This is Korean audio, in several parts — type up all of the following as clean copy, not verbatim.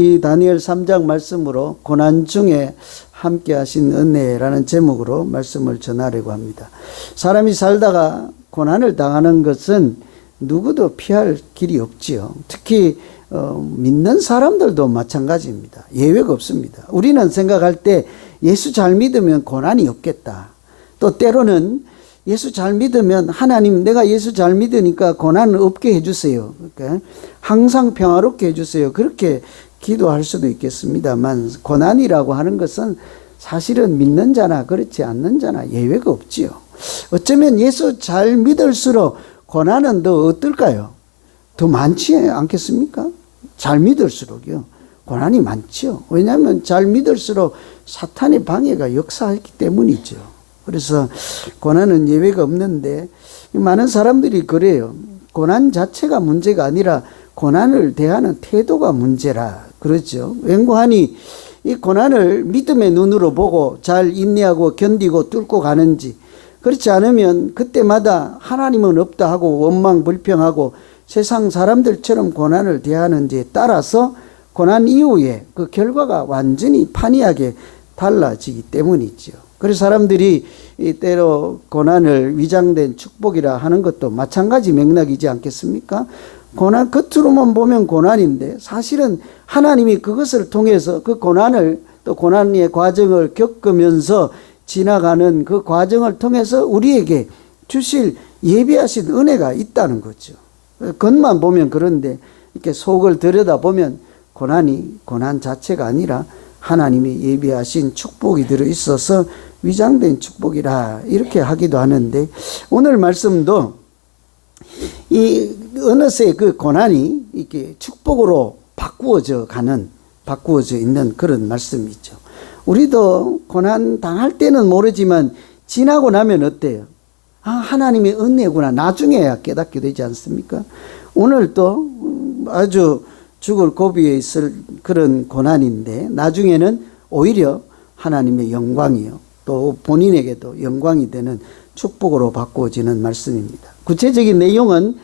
이 다니엘 3장 말씀으로 고난 중에 함께 하신 은혜라는 제목으로 말씀을 전하려고 합니다. 사람이 살다가 고난을 당하는 것은 누구도 피할 길이 없지요. 특히 믿는 사람들도 마찬가지입니다. 예외가 없습니다. 우리는 생각할 때 예수 잘 믿으면 고난이 없겠다. 또 때로는 예수 잘 믿으면 하나님 내가 예수 잘 믿으니까 고난을 없게 해주세요. 그러니까 항상 평화롭게 해주세요. 그렇게 기도할 수도 있겠습니다만 고난이라고 하는 것은 사실은 믿는 자나 그렇지 않는 자나 예외가 없지요. 어쩌면 예수 잘 믿을수록 고난은 더 어떨까요? 더 많지 않겠습니까? 잘 믿을수록요. 고난이 많죠. 왜냐하면 잘 믿을수록 사탄의 방해가 역사했기 때문이죠. 그래서 고난은 예외가 없는데 많은 사람들이 그래요. 고난 자체가 문제가 아니라 고난을 대하는 태도가 문제라 그러죠. 웬고하니 이 고난을 믿음의 눈으로 보고 잘 인내하고 견디고 뚫고 가는지, 그렇지 않으면 그때마다 하나님은 없다 하고 원망 불평하고 세상 사람들처럼 고난을 대하는지에 따라서 고난 이후에 그 결과가 완전히 판이하게 달라지기 때문이죠. 그래서 사람들이 때로 고난을 위장된 축복이라 하는 것도 마찬가지 맥락이지 않겠습니까? 고난 겉으로만 보면 고난인데 사실은 하나님이 그것을 통해서 그 고난을 또 고난의 과정을 겪으면서 지나가는 그 과정을 통해서 우리에게 주실 예비하신 은혜가 있다는 거죠. 겉만 보면 그런데 이렇게 속을 들여다보면 고난이 고난 자체가 아니라 하나님이 예비하신 축복이 들어있어서 위장된 축복이라 이렇게 하기도 하는데, 오늘 말씀도 이 어느새 그 고난이 이렇게 축복으로 바꾸어져 있는 그런 말씀이죠. 우리도 고난 당할 때는 모르지만 지나고 나면 어때요? 아, 하나님의 은혜구나 나중에야 깨닫게 되지 않습니까? 오늘 또 아주 죽을 고비에 있을 그런 고난인데 나중에는 오히려 하나님의 영광이요, 또 본인에게도 영광이 되는 축복으로 바꾸어지는 말씀입니다. 구체적인 내용은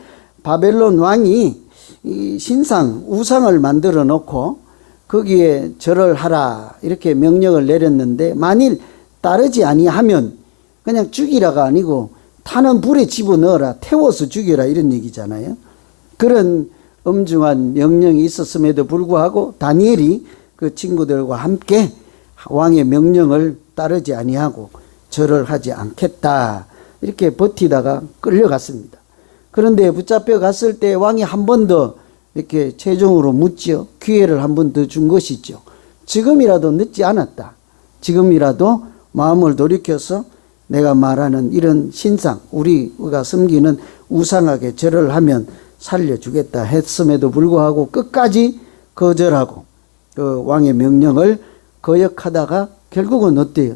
바벨론 왕이 이 신상, 우상을 만들어 놓고 거기에 절을 하라 이렇게 명령을 내렸는데 만일 따르지 아니하면 그냥 죽이라가 아니고 타는 불에 집어넣어라, 태워서 죽여라 이런 얘기잖아요. 그런 엄중한 명령이 있었음에도 불구하고 다니엘이 그 친구들과 함께 왕의 명령을 따르지 아니하고 절을 하지 않겠다 이렇게 버티다가 끌려갔습니다. 그런데 붙잡혀 갔을 때 왕이 한 번 더 이렇게 최종으로 묻지요. 기회를 한 번 더 준 것이죠. 지금이라도 늦지 않았다. 지금이라도 마음을 돌이켜서 내가 말하는 이런 신상, 우리가 섬기는 우상에게 절을 하면 살려주겠다 했음에도 불구하고 끝까지 거절하고 그 왕의 명령을 거역하다가 결국은 어때요?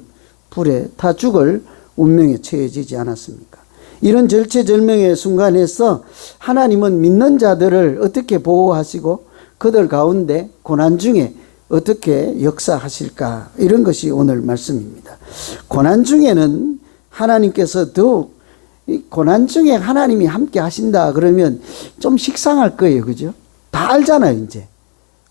불에 타 죽을 운명에 처해지지 않았습니까? 이런 절체절명의 순간에서 하나님은 믿는 자들을 어떻게 보호하시고 그들 가운데 고난 중에 어떻게 역사하실까, 이런 것이 오늘 말씀입니다. 고난 중에는 하나님께서 더욱 고난 중에 하나님이 함께 하신다 그러면 좀 식상할 거예요. 그죠? 다 알잖아요. 이제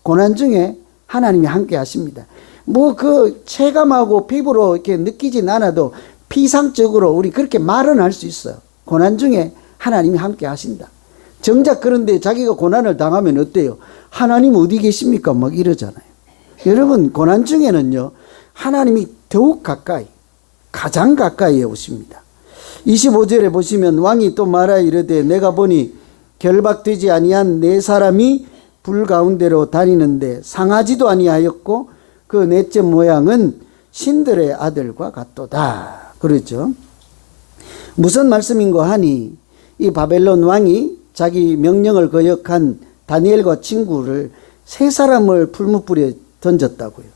고난 중에 하나님이 함께 하십니다. 뭐 그 체감하고 피부로 이렇게 느끼진 않아도 피상적으로 우리 그렇게 말은 할 수 있어요. 고난 중에 하나님이 함께 하신다. 정작 그런데 자기가 고난을 당하면 어때요? 하나님 어디 계십니까? 막 이러잖아요. 여러분, 고난 중에는요 하나님이 더욱 가까이, 가장 가까이에 오십니다. 25절에 보시면 왕이 또 말하여 이르되 내가 보니 결박되지 아니한 네 사람이 불 가운데로 다니는데 상하지도 아니하였고 그 넷째 모양은 신들의 아들과 같도다. 그렇죠. 무슨 말씀인고 하니 이 바벨론 왕이 자기 명령을 거역한 다니엘과 친구를 세 사람을 풀무불에 던졌다고요.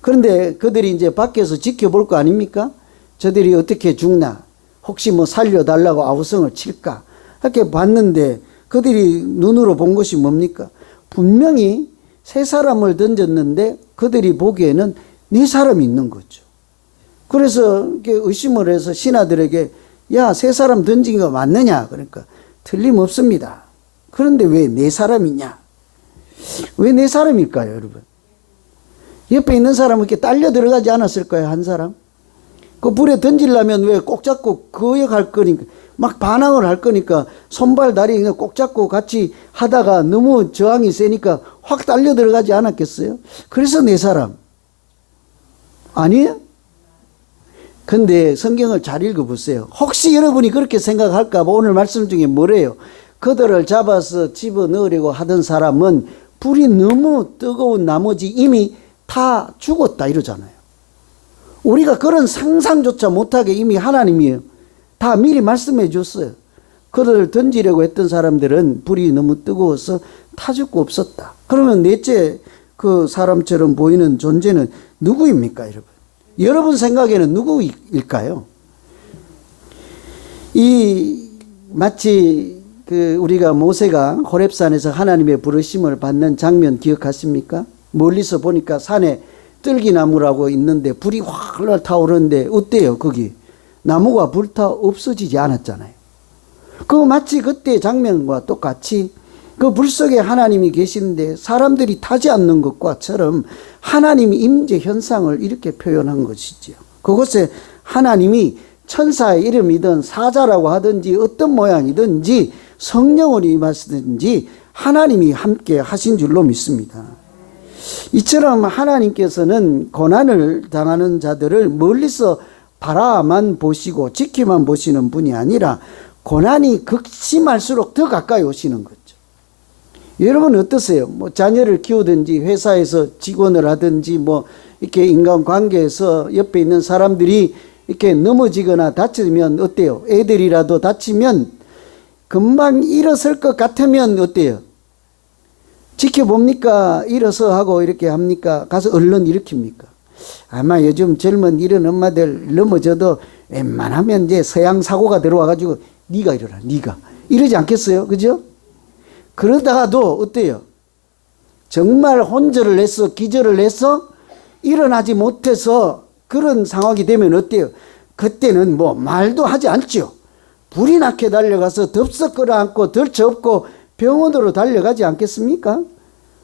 그런데 그들이 이제 밖에서 지켜볼 거 아닙니까? 저들이 어떻게 죽나, 혹시 뭐 살려달라고 아우성을 칠까, 이렇게 봤는데 그들이 눈으로 본 것이 뭡니까? 분명히 세 사람을 던졌는데 그들이 보기에는 네 사람이 있는 거죠. 그래서 의심을 해서 신하들에게 야, 세 사람 던진 거 맞느냐? 그러니까 틀림없습니다. 그런데 왜 네 사람이냐? 왜 네 사람일까요, 여러분? 옆에 있는 사람은 이렇게 딸려 들어가지 않았을까요, 한 사람? 그 불에 던지려면 왜 꼭 잡고 거역할 거니까, 막 반항을 할 거니까 손발 다리 그냥 꼭 잡고 같이 하다가 너무 저항이 세니까 확 딸려 들어가지 않았겠어요? 그래서 네 사람. 아니에요? 근데 성경을 잘 읽어보세요. 혹시 여러분이 그렇게 생각할까 봐 오늘 말씀 중에 뭐래요? 그들을 잡아서 집어넣으려고 하던 사람은 불이 너무 뜨거운 나머지 이미 다 죽었다 이러잖아요. 우리가 그런 상상조차 못하게 이미 하나님이 다 미리 말씀해 줬어요. 그들을 던지려고 했던 사람들은 불이 너무 뜨거워서 타 죽고 없었다. 그러면 넷째 그 사람처럼 보이는 존재는 누구입니까, 여러분? 여러분 생각에는 누구일까요? 마치 우리가 모세가 호렙산에서 하나님의 부르심을 받는 장면 기억하십니까? 멀리서 보니까 산에 뜰기나무라고 있는데 불이 확 타오르는데 어때요, 거기? 나무가 불타 없어지지 않았잖아요. 마치 그때 장면과 똑같이 그 불 속에 하나님이 계신데 사람들이 타지 않는 것과처럼 하나님이 임재 현상을 이렇게 표현한 것이지요. 그곳에 하나님이 천사의 이름이든 사자라고 하든지 어떤 모양이든지 성령을 임하시든지 하나님이 함께 하신 줄로 믿습니다. 이처럼 하나님께서는 고난을 당하는 자들을 멀리서 바라만 보시고 지켜만 보시는 분이 아니라 고난이 극심할수록 더 가까이 오시는 거죠. 여러분 어떠세요? 자녀를 키우든지 회사에서 직원을 하든지 이렇게 인간관계에서 옆에 있는 사람들이 이렇게 넘어지거나 다치면 어때요? 애들이라도 다치면 금방 일어설 것 같으면 어때요? 지켜봅니까? 일어서 하고 이렇게 합니까? 가서 얼른 일으킵니까? 아마 요즘 젊은 이런 엄마들 넘어져도 웬만하면 이제 서양 사고가 들어와가지고 네가 일어나, 네가 이러지 않겠어요? 그죠? 그러다가도 어때요? 정말 혼절을 해서 기절을 해서 일어나지 못해서 그런 상황이 되면 어때요? 그때는 말도 하지 않죠. 불이 나게 달려가서 덥석 끌어안고 덜쳐업고 병원으로 달려가지 않겠습니까?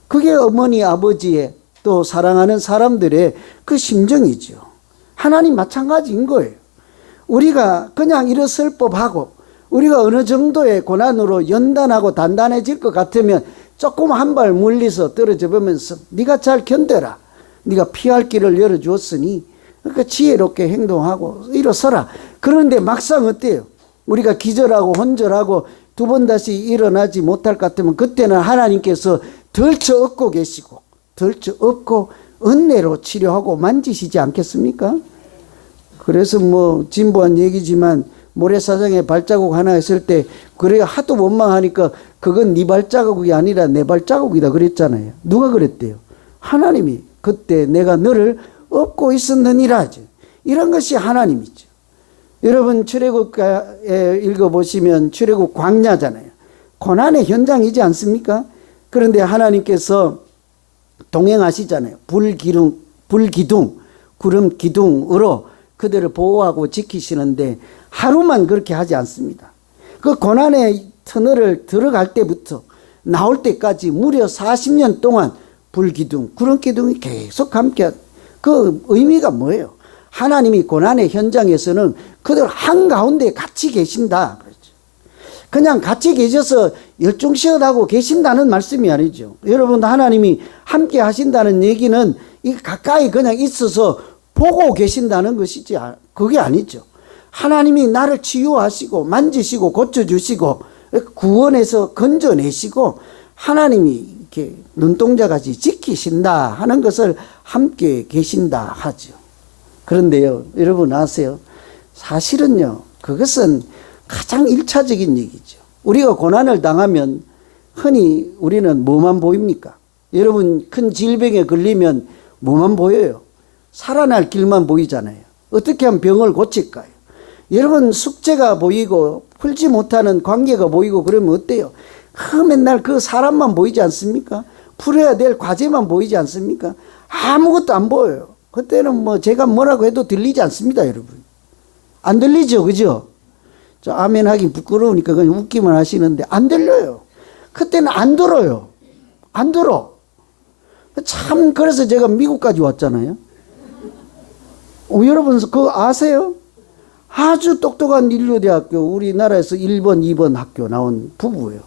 그게 어머니 아버지의 또 사랑하는 사람들의 그 심정이죠. 하나님 마찬가지인 거예요. 우리가 그냥 일어설 법하고 우리가 어느 정도의 고난으로 연단하고 단단해질 것 같으면 조금 한 발 멀리서 떨어져 보면서 네가 잘 견뎌라. 네가 피할 길을 열어주었으니 그러니까 지혜롭게 행동하고 일어서라. 그런데 막상 어때요? 우리가 기절하고 혼절하고 두 번 다시 일어나지 못할 것 같으면 그때는 하나님께서 덜쳐 업고 계시고 덜쳐 업고 은혜로 치료하고 만지시지 않겠습니까? 그래서 진부한 얘기지만 모래사장에 발자국 하나 있을 때 그래 하도 원망하니까 그건 네 발자국이 아니라 내 발자국이다 그랬잖아요. 누가 그랬대요? 하나님이 그때 내가 너를 업고 있었느니라. 이런 것이 하나님이죠. 여러분 출애굽에 읽어보시면 출애굽 광야잖아요. 고난의 현장이지 않습니까? 그런데 하나님께서 동행하시잖아요. 불기둥, 구름 기둥으로 그들을 보호하고 지키시는데 하루만 그렇게 하지 않습니다. 그 고난의 터널을 들어갈 때부터 나올 때까지 무려 40년 동안 불기둥, 구름 기둥이 계속 함께 그 의미가 뭐예요? 하나님이 고난의 현장에서는 그들 한가운데 같이 계신다. 그렇죠. 그냥 같이 계셔서 열중시원하고 계신다는 말씀이 아니죠. 여러분 하나님이 함께 하신다는 얘기는 가까이 그냥 있어서 보고 계신다는 것이지 그게 아니죠. 하나님이 나를 치유하시고 만지시고 고쳐주시고 구원해서 건져내시고 하나님이 이렇게 눈동자같이 지키신다 하는 것을 함께 계신다 하죠. 그런데요, 여러분 아세요? 사실은요, 그것은 가장 1차적인 얘기죠. 우리가 고난을 당하면 흔히 우리는 뭐만 보입니까? 여러분 큰 질병에 걸리면 뭐만 보여요? 살아날 길만 보이잖아요. 어떻게 하면 병을 고칠까요? 여러분 숙제가 보이고 풀지 못하는 관계가 보이고 그러면 어때요? 맨날 그 사람만 보이지 않습니까? 풀어야 될 과제만 보이지 않습니까? 아무것도 안 보여요. 그때는 제가 뭐라고 해도 들리지 않습니다, 여러분. 안 들리죠, 그죠? 저 아멘 하긴 부끄러우니까 그냥 웃기만 하시는데 안 들려요. 그때는 안 들어요. 안 들어. 참, 그래서 제가 미국까지 왔잖아요. 여러분, 그거 아세요? 아주 똑똑한 인류대학교, 우리나라에서 1번, 2번 학교 나온 부부예요.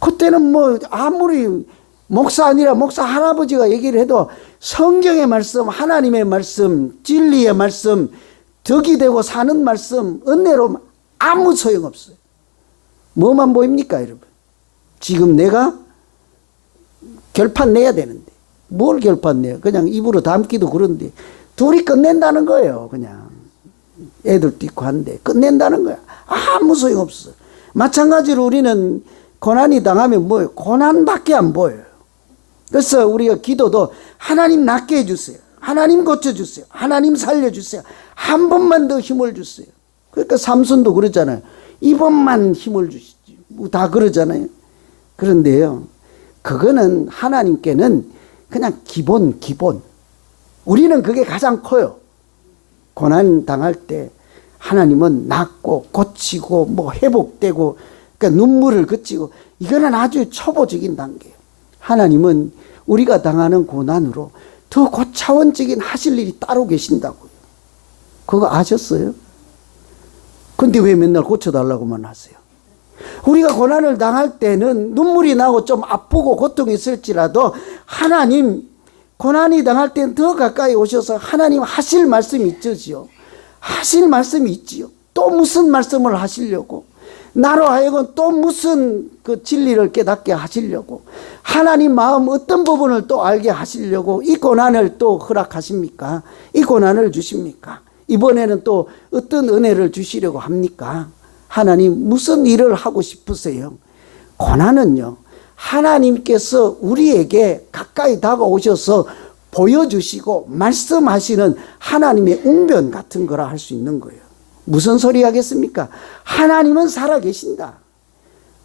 그때는 뭐, 아무리 목사 아니라 목사 할아버지가 얘기를 해도 성경의 말씀, 하나님의 말씀, 진리의 말씀, 덕이 되고 사는 말씀, 은혜로 아무 소용없어요. 뭐만 보입니까, 여러분? 지금 내가 결판 내야 되는데. 뭘 결판 내요? 그냥 입으로 담기도 그런데. 둘이 끝낸다는 거예요, 그냥. 애들도 있고 한데. 끝낸다는 거야. 아무 소용없어. 마찬가지로 우리는 고난이 당하면 뭐예요? 고난밖에 안 보여요. 그래서 우리가 기도도 하나님 낫게 해주세요. 하나님 고쳐주세요. 하나님 살려주세요. 한 번만 더 힘을 주세요. 그러니까 삼손도 그러잖아요. 이번만 힘을 주시지. 다 그러잖아요. 그런데요, 그거는 하나님께는 그냥 기본. 우리는 그게 가장 커요. 고난 당할 때 하나님은 낫고 고치고 뭐 회복되고, 그러니까 눈물을 그치고, 이거는 아주 초보적인 단계예요. 하나님은 우리가 당하는 고난으로 더 고차원적인 하실 일이 따로 계신다고요. 그거 아셨어요? 근데 왜 맨날 고쳐달라고만 하세요? 우리가 고난을 당할 때는 눈물이 나고 좀 아프고 고통이 있을지라도 하나님, 고난이 당할 때는 더 가까이 오셔서 하나님 하실 말씀이 있지요. 하실 말씀이 있지요. 또 무슨 말씀을 하시려고, 나로 하여금 또 무슨 그 진리를 깨닫게 하시려고, 하나님 마음 어떤 부분을 또 알게 하시려고 이 고난을 또 허락하십니까? 이 고난을 주십니까? 이번에는 또 어떤 은혜를 주시려고 합니까? 하나님 무슨 일을 하고 싶으세요? 고난은요, 하나님께서 우리에게 가까이 다가오셔서 보여주시고 말씀하시는 하나님의 웅변 같은 거라 할 수 있는 거예요. 무슨 소리 하겠습니까? 하나님은 살아계신다.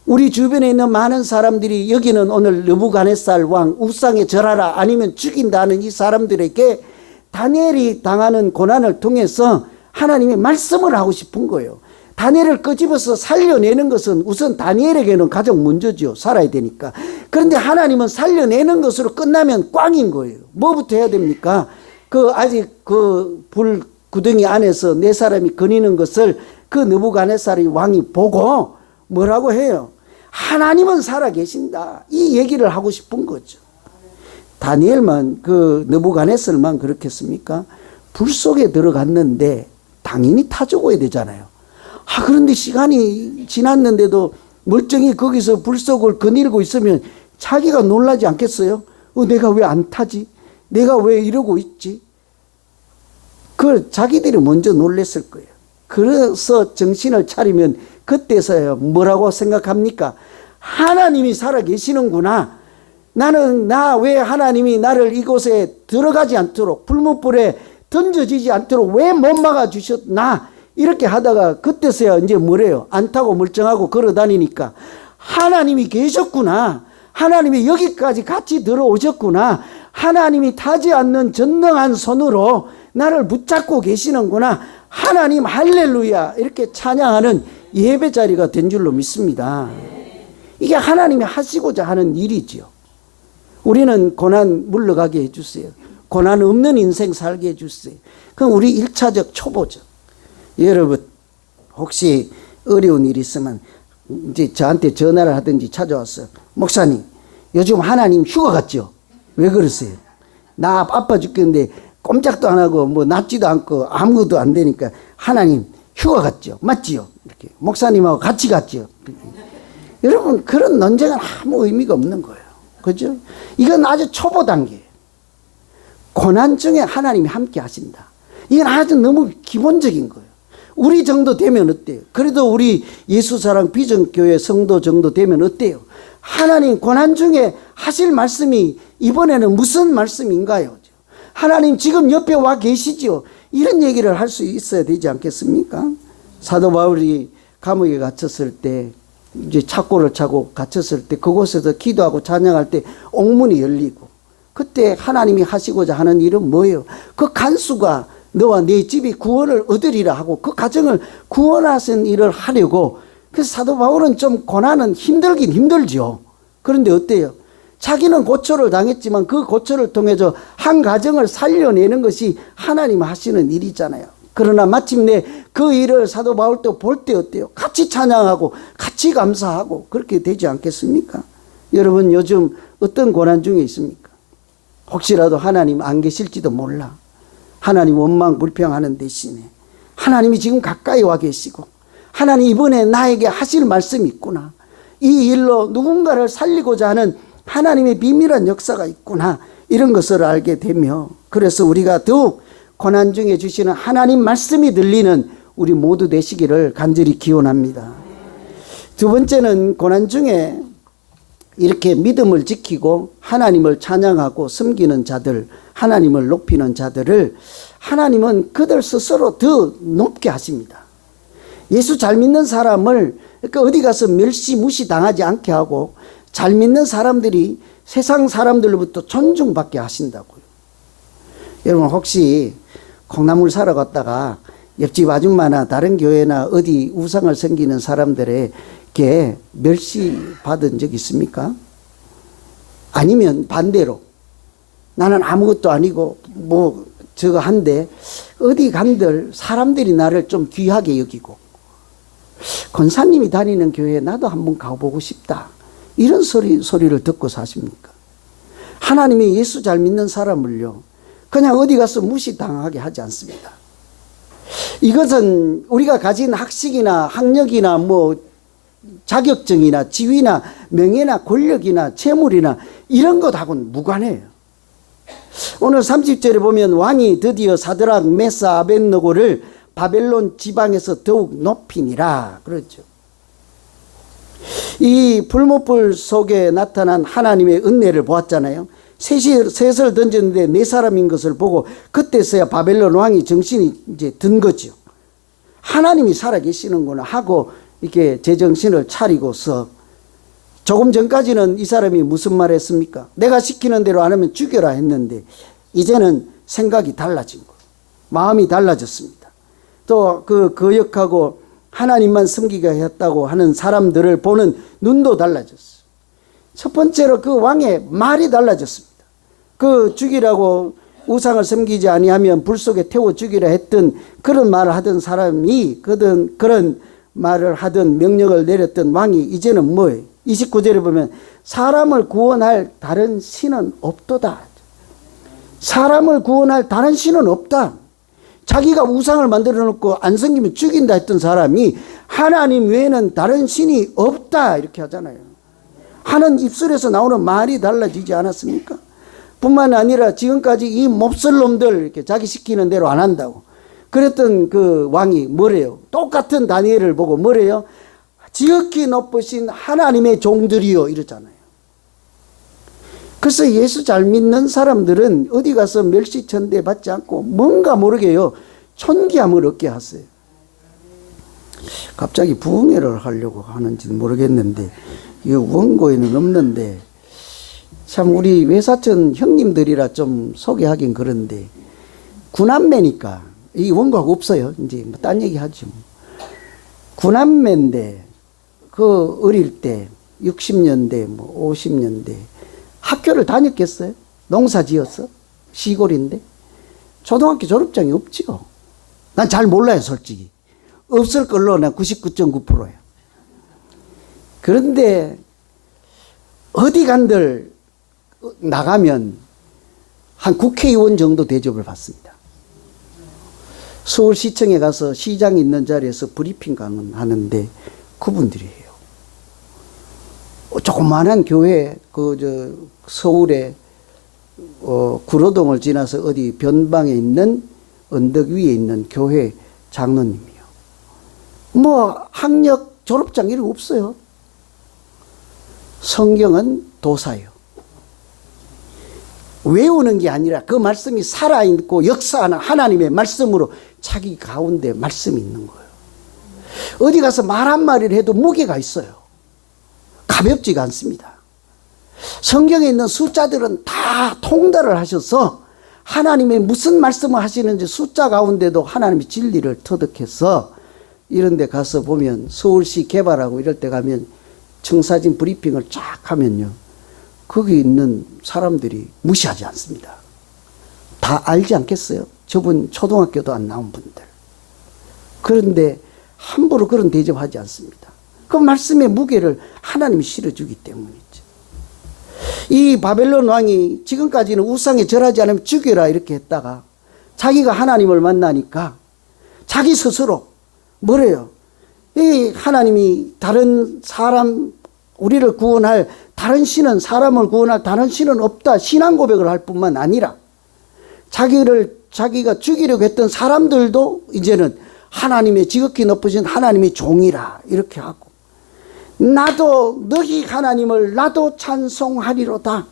우리 주변에 있는 많은 사람들이 여기는 오늘 느부갓네살 왕 우상에 절하라 아니면 죽인다는 이 사람들에게 다니엘이 당하는 고난을 통해서 하나님이 말씀을 하고 싶은 거예요. 다니엘을 끄집어서 살려내는 것은 우선 다니엘에게는 가장 먼저죠. 살아야 되니까. 그런데 하나님은 살려내는 것으로 끝나면 꽝인 거예요. 뭐부터 해야 됩니까? 아직 불 구덩이 안에서 네 사람이 거니는 것을 그 느부갓네살이 왕이 보고 뭐라고 해요? 하나님은 살아계신다. 이 얘기를 하고 싶은 거죠. 다니엘만, 느부갓네살만 그렇겠습니까? 불 속에 들어갔는데 당연히 타 죽어야 되잖아요. 그런데 시간이 지났는데도 멀쩡히 거기서 불 속을 거닐고 있으면 자기가 놀라지 않겠어요? 내가 왜 안 타지? 내가 왜 이러고 있지? 자기들이 먼저 놀랬을 거예요. 그래서 정신을 차리면 그때서야 뭐라고 생각합니까? 하나님이 살아계시는구나. 왜 하나님이 나를 이곳에 들어가지 않도록, 불못불에 던져지지 않도록 왜 못 막아주셨나? 이렇게 하다가 그때서야 이제 뭐래요? 안 타고 멀쩡하고 걸어 다니니까 하나님이 계셨구나. 하나님이 여기까지 같이 들어오셨구나. 하나님이 타지 않는 전능한 손으로 나를 붙잡고 계시는구나. 하나님 할렐루야. 이렇게 찬양하는 예배 자리가 된 줄로 믿습니다. 이게 하나님이 하시고자 하는 일이지요. 우리는 고난 물러가게 해주세요. 고난 없는 인생 살게 해주세요. 그럼 우리 1차적 초보죠. 여러분 혹시 어려운 일이 있으면 이제 저한테 전화를 하든지 찾아왔어요. 목사님 요즘 하나님 휴가 갔죠? 왜 그러세요? 나 아파 죽겠는데 꼼짝도 안 하고 뭐 낫지도 않고 아무것도 안 되니까 하나님 휴가 갔죠? 맞지요? 이렇게 목사님하고 같이 갔죠? 여러분 그런 논쟁은 아무 의미가 없는 거예요. 그죠? 이건 아주 초보 단계예요. 고난 중에 하나님이 함께 하신다. 이건 아주 너무 기본적인 거예요. 우리 정도 되면 어때요? 그래도 우리 예수사랑 비전교회 성도 정도 되면 어때요? 하나님 고난 중에 하실 말씀이 이번에는 무슨 말씀인가요? 하나님 지금 옆에 와 계시죠? 이런 얘기를 할 수 있어야 되지 않겠습니까? 사도 바울이 감옥에 갇혔을 때, 이제 착고를 차고 갇혔을 때 그곳에서 기도하고 찬양할 때 옥문이 열리고, 그때 하나님이 하시고자 하는 일은 뭐예요? 그 간수가 너와 네 집이 구원을 얻으리라 하고 그 가정을 구원하신 일을 하려고. 그래서 사도 바울은 좀 고난은 힘들긴 힘들죠. 그런데 어때요? 자기는 고초를 당했지만 그 고초를 통해서 한 가정을 살려내는 것이 하나님 하시는 일이잖아요. 그러나 마침내 그 일을 사도 바울도 볼 때 어때요? 같이 찬양하고 같이 감사하고 그렇게 되지 않겠습니까? 여러분 요즘 어떤 고난 중에 있습니까? 혹시라도 하나님 안 계실지도 몰라. 하나님 원망 불평하는 대신에 하나님이 지금 가까이 와 계시고 하나님 이번에 나에게 하실 말씀이 있구나. 이 일로 누군가를 살리고자 하는 하나님의 비밀한 역사가 있구나. 이런 것을 알게 되며 그래서 우리가 더욱 고난 중에 주시는 하나님 말씀이 들리는 우리 모두 되시기를 간절히 기원합니다. 두 번째는 고난 중에 이렇게 믿음을 지키고 하나님을 찬양하고 섬기는 자들, 하나님을 높이는 자들을 하나님은 그들 스스로 더 높게 하십니다. 예수 잘 믿는 사람을 그러니까 어디 가서 멸시 무시 당하지 않게 하고 잘 믿는 사람들이 세상 사람들로부터 존중받게 하신다고요. 여러분 혹시 콩나물 사러 갔다가 옆집 아줌마나 다른 교회나 어디 우상을 섬기는 사람들에게 멸시 받은 적 있습니까? 아니면 반대로 나는 아무것도 아니고 뭐 저거 한데 어디 간들 사람들이 나를 좀 귀하게 여기고 권사님이 다니는 교회에 나도 한번 가보고 싶다. 이런 소리를 듣고 사십니까? 하나님이 예수 잘 믿는 사람을요 그냥 어디 가서 무시당하게 하지 않습니다. 이것은 우리가 가진 학식이나 학력이나 뭐 자격증이나 지위나 명예나 권력이나 재물이나 이런 것하고는 무관해요. 오늘 30절에 보면 왕이 드디어 사드락 메사 아벳느고를 바벨론 지방에서 더욱 높이니라 그렇죠. 이 불못불 속에 나타난 하나님의 은혜를 보았잖아요. 셋을 던졌는데 네 사람인 것을 보고 그때서야 바벨론 왕이 정신이 이제 든 거죠. 하나님이 살아계시는구나 하고 이렇게 제정신을 차리고서 조금 전까지는 이 사람이 무슨 말 했습니까? 내가 시키는 대로 안 하면 죽여라 했는데 이제는 생각이 달라진 거예요. 마음이 달라졌습니다. 또 그 거역하고 하나님만 섬기게 했다고 하는 사람들을 보는 눈도 달라졌어요. 첫 번째로 그 왕의 말이 달라졌습니다. 그 죽이라고 우상을 섬기지 아니하면 불 속에 태워 죽이라 했던 그런 말을 하던 사람이 그런 말을 하던 명령을 내렸던 왕이 이제는 뭐예요? 29절에 보면 사람을 구원할 다른 신은 없도다. 사람을 구원할 다른 신은 없다. 자기가 우상을 만들어 놓고 안 섬기면 죽인다 했던 사람이 하나님 외에는 다른 신이 없다 이렇게 하잖아요. 하는 입술에서 나오는 말이 달라지지 않았습니까? 뿐만 아니라 지금까지 이 몹쓸 놈들 이렇게 자기 시키는 대로 안 한다고 그랬던 그 왕이 뭐래요? 똑같은 다니엘을 보고 뭐래요? 지극히 높으신 하나님의 종들이요 이러잖아요. 그래서 예수 잘 믿는 사람들은 어디 가서 멸시천대 받지 않고 뭔가 모르게요 존귀함을 얻게 하세요. 갑자기 부흥회를 하려고 하는지는 모르겠는데 이 원고에는 없는데 참 우리 외사촌 형님들이라 좀 소개하긴 그런데 구남매니까 이 원고가 없어요. 이제 뭐 딴 얘기 하죠. 구남매인데 그 어릴 때 60년대 뭐 50년대 학교를 다녔겠어요? 농사 지었어? 시골인데? 초등학교 졸업장이 없지요. 난 잘 몰라요, 솔직히. 없을 걸로 난 99.9%예요. 그런데 어디 간들 나가면 한 국회의원 정도 대접을 받습니다. 서울시청에 가서 시장이 있는 자리에서 브리핑 하는데 그분들이에요. 조그마한 교회 서울에 구로동을 지나서 어디 변방에 있는 언덕 위에 있는 교회 장로님이요. 뭐 학력 졸업장 이런 거 없어요. 성경은 도사요. 외우는 게 아니라 그 말씀이 살아있고 역사하는 하나님의 말씀으로 자기 가운데 말씀이 있는 거예요. 어디 가서 말 한마디를 해도 무게가 있어요. 가볍지가 않습니다. 성경에 있는 숫자들은 다 통달을 하셔서 하나님의 무슨 말씀을 하시는지 숫자 가운데도 하나님의 진리를 터득해서 이런 데 가서 보면 서울시 개발하고 이럴 때 가면 청사진 브리핑을 쫙 하면요. 거기 있는 사람들이 무시하지 않습니다. 다 알지 않겠어요? 저분 초등학교도 안 나온 분들. 그런데 함부로 그런 대접하지 않습니다. 그 말씀의 무게를 하나님이 실어주기 때문이죠. 이 바벨론 왕이 지금까지는 우상에 절하지 않으면 죽여라 이렇게 했다가 자기가 하나님을 만나니까 자기 스스로 뭐래요? 이 하나님이 다른 사람, 우리를 구원할 다른 신은, 사람을 구원할 다른 신은 없다, 신앙 고백을 할 뿐만 아니라 자기가 죽이려고 했던 사람들도 이제는 하나님의 지극히 높으신 하나님의 종이라 이렇게 하고, 나도 너희 하나님을 나도 찬송하리로다.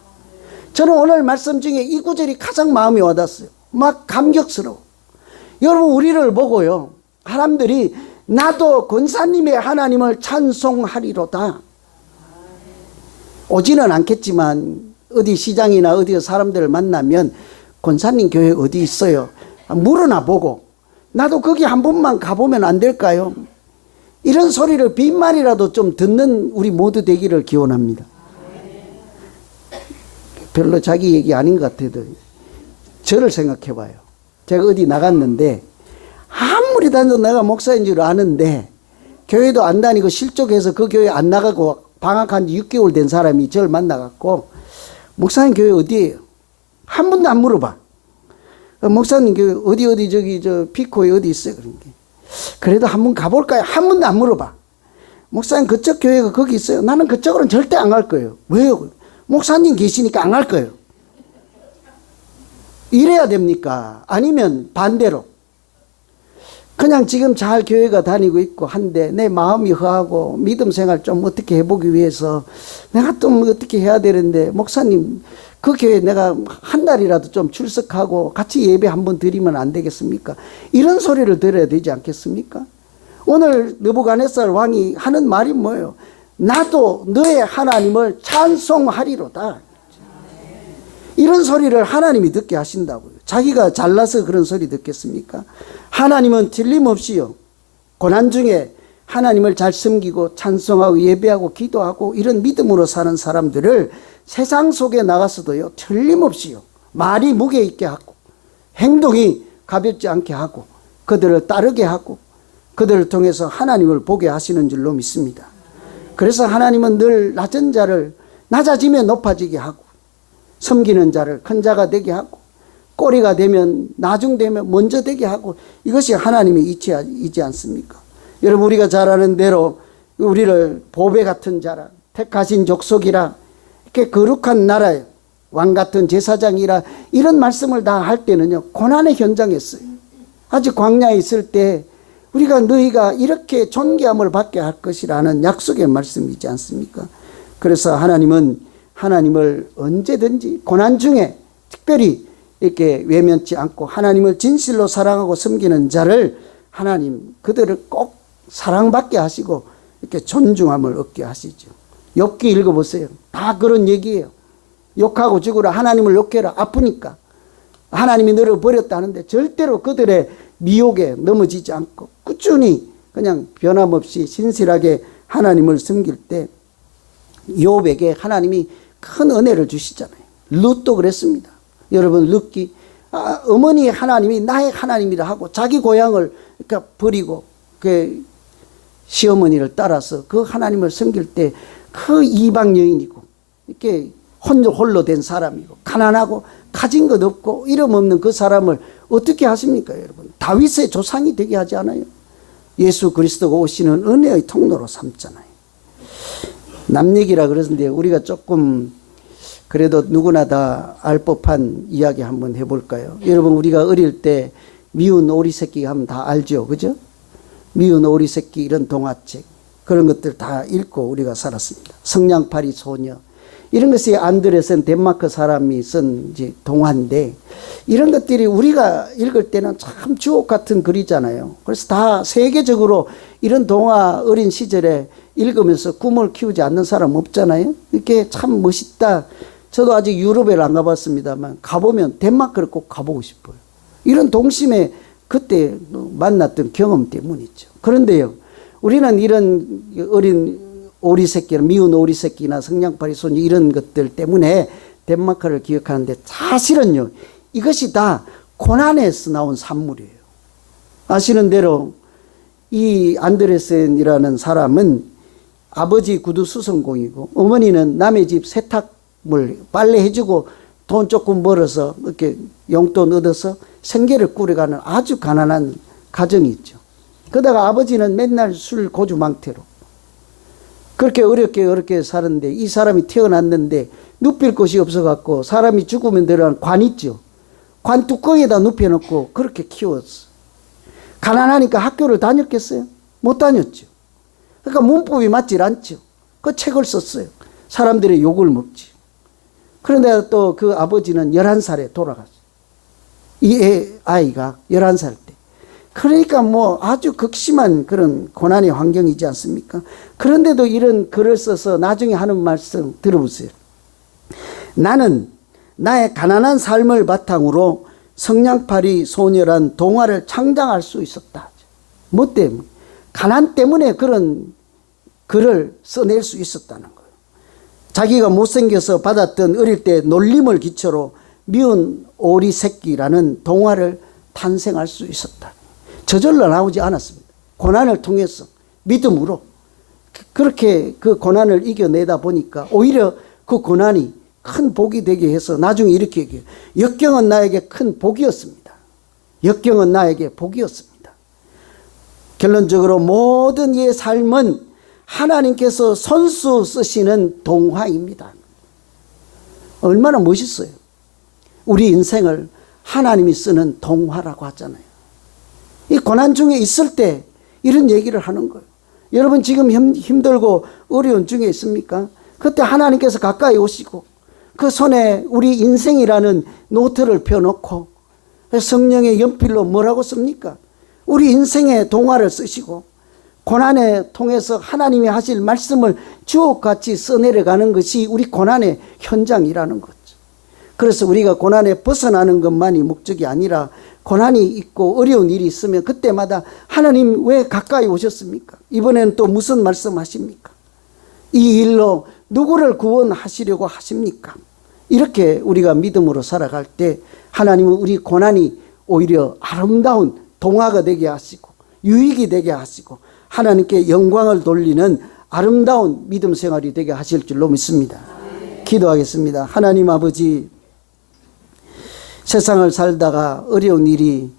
저는 오늘 말씀 중에 이 구절이 가장 마음에 와닿았어요. 막 감격스러워. 여러분, 우리를 보고요, 사람들이 나도 권사님의 하나님을 찬송하리로다. 오지는 않겠지만 어디 시장이나 어디 사람들을 만나면 권사님 교회 어디 있어요? 물어나 보고 나도 거기 한 번만 가보면 안 될까요? 이런 소리를 빈말이라도 좀 듣는 우리 모두 되기를 기원합니다. 별로 자기 얘기 아닌 것 같아도 저를 생각해 봐요. 제가 어디 나갔는데 아무리 다녀도 내가 목사인 줄 아는데 교회도 안 다니고 실족해서 그 교회 안 나가고 방학한 지 6개월 된 사람이 저를 만나갖고 목사님 교회 어디예요? 한 번도 안 물어봐. 목사님 교회 어디 저기 저 피코에 어디 있어요? 그런 게. 그래도 한번 가볼까요? 한 번도 안 물어봐. 목사님 그쪽 교회가 거기 있어요. 나는 그쪽으로는 절대 안 갈 거예요. 왜요? 목사님 계시니까 안 갈 거예요. 이래야 됩니까? 아니면 반대로 그냥 지금 잘 교회가 다니고 있고 한데 내 마음이 허하고 믿음 생활 좀 어떻게 해보기 위해서 내가 좀 어떻게 해야 되는데 목사님 그 교회 내가 한 달이라도 좀 출석하고 같이 예배 한번 드리면 안 되겠습니까? 이런 소리를 들어야 되지 않겠습니까? 오늘 느부갓네살 왕이 하는 말이 뭐예요? 나도 너의 하나님을 찬송하리로다. 이런 소리를 하나님이 듣게 하신다고요. 자기가 잘나서 그런 소리 듣겠습니까? 하나님은 틀림없이요, 고난 중에 하나님을 잘 섬기고 찬송하고 예배하고 기도하고 이런 믿음으로 사는 사람들을 세상 속에 나가서도요, 틀림없이요, 말이 무게 있게 하고 행동이 가볍지 않게 하고 그들을 따르게 하고 그들을 통해서 하나님을 보게 하시는 줄로 믿습니다. 그래서 하나님은 늘 낮은 자를 낮아지면 높아지게 하고 섬기는 자를 큰 자가 되게 하고 꼬리가 되면 나중되면 먼저 되게 하고, 이것이 하나님의 이치이지 않습니까? 여러분, 우리가 잘 아는 대로 우리를 보배 같은 자라, 택하신 족속이라, 이렇게 거룩한 나라에 왕 같은 제사장이라, 이런 말씀을 다 할 때는요, 고난의 현장이었어요. 아직 광야에 있을 때 우리가 너희가 이렇게 존귀함을 받게 할 것이라는 약속의 말씀이지 않습니까? 그래서 하나님은 하나님을 언제든지 고난 중에 특별히 이렇게 외면치 않고 하나님을 진실로 사랑하고 섬기는 자를 하나님 그들을 꼭 사랑받게 하시고 이렇게 존중함을 얻게 하시죠. 욥기 읽어보세요. 다 그런 얘기예요. 욕하고 죽으라, 하나님을 욕해라, 아프니까. 하나님이 너를 버렸다는데 절대로 그들의 미혹에 넘어지지 않고 꾸준히 그냥 변함없이 신실하게 하나님을 섬길 때 욥에게 하나님이 큰 은혜를 주시잖아요. 룻도 그랬습니다. 여러분, 룻기 어머니 하나님이 나의 하나님이라 하고 자기 고향을 그러니까 버리고 그 시어머니를 따라서 그 하나님을 섬길 때 그 이방 여인이고 이렇게 홀로 된 사람이고 가난하고 가진 것 없고 이름 없는 그 사람을 어떻게 하십니까, 여러분? 다윗의 조상이 되게 하지 않아요? 예수 그리스도가 오시는 은혜의 통로로 삼잖아요. 남 얘기라 그러는데 우리가 조금 그래도 누구나 다 알 법한 이야기 한번 해볼까요? 여러분, 우리가 어릴 때 미운 오리 새끼 하면 다 알죠, 그죠? 미운 오리 새끼 이런 동화책 그런 것들 다 읽고 우리가 살았습니다. 성냥팔이 소녀 이런 것이 안드레센 덴마크 사람이 쓴 이제 동화인데 이런 것들이 우리가 읽을 때는 참 주옥 같은 글이잖아요. 그래서 다 세계적으로 이런 동화 어린 시절에 읽으면서 꿈을 키우지 않는 사람 없잖아요. 이렇게 참 멋있다. 저도 아직 유럽에 안 가봤습니다만 가보면 덴마크를 꼭 가보고 싶어요. 이런 동심에 그때 만났던 경험 때문이죠. 그런데요, 우리는 이런 어린 오리 새끼나 미운 오리 새끼나 성냥팔이 소녀 이런 것들 때문에 덴마크를 기억하는데 사실은요 이것이 다 고난에서 나온 산물이에요. 아시는 대로 이 안드레센이라는 사람은 아버지 구두 수선공이고 어머니는 남의 집 세탁물 빨래해주고 돈 조금 벌어서 이렇게 용돈 얻어서 생계를 꾸려가는 아주 가난한 가정이 있죠. 그러다가 아버지는 맨날 술 고주망태로 그렇게 어렵게 사는데 이 사람이 태어났는데 눕힐 곳이 없어갖고 사람이 죽으면 들어간 관 있죠. 관 뚜껑에다 눕혀놓고 그렇게 키웠어. 가난하니까 학교를 다녔겠어요? 못 다녔죠. 그러니까 문법이 맞질 않죠. 그 책을 썼어요. 사람들의 욕을 먹지. 그런데 또 그 아버지는 11살에 돌아갔어요. 이 아이가 11살 때. 그러니까 뭐 아주 극심한 그런 고난의 환경이지 않습니까? 그런데도 이런 글을 써서 나중에 하는 말씀 들어보세요. 나는 나의 가난한 삶을 바탕으로 성냥팔이 소녀란 동화를 창작할 수 있었다. 뭐 때문에? 가난 때문에 그런 글을 써낼 수 있었다는 거예요. 자기가 못생겨서 받았던 어릴 때 놀림을 기초로 미운 오리 새끼라는 동화를 탄생할 수 있었다. 저절로 나오지 않았습니다. 고난을 통해서 믿음으로 그렇게 그 고난을 이겨내다 보니까 오히려 그 고난이 큰 복이 되게 해서 나중에 이렇게 얘기해요. 역경은 나에게 큰 복이었습니다. 역경은 나에게 복이었습니다. 결론적으로 모든 이의 삶은 하나님께서 손수 쓰시는 동화입니다. 얼마나 멋있어요. 우리 인생을 하나님이 쓰는 동화라고 하잖아요. 이 고난 중에 있을 때 이런 얘기를 하는 거예요. 여러분 지금 힘들고 어려운 중에 있습니까? 그때 하나님께서 가까이 오시고 그 손에 우리 인생이라는 노트를 펴놓고 성령의 연필로 뭐라고 씁니까? 우리 인생의 동화를 쓰시고 고난에 통해서 하나님이 하실 말씀을 주옥같이 써내려가는 것이 우리 고난의 현장이라는 거죠. 그래서 우리가 고난에 벗어나는 것만이 목적이 아니라 고난이 있고 어려운 일이 있으면 그때마다 하나님 왜 가까이 오셨습니까? 이번에는 또 무슨 말씀하십니까? 이 일로 누구를 구원하시려고 하십니까? 이렇게 우리가 믿음으로 살아갈 때 하나님은 우리 고난이 오히려 아름다운 동화가 되게 하시고 유익이 되게 하시고 하나님께 영광을 돌리는 아름다운 믿음 생활이 되게 하실 줄로 믿습니다. 기도하겠습니다. 하나님 아버지, 세상을 살다가 어려운 일이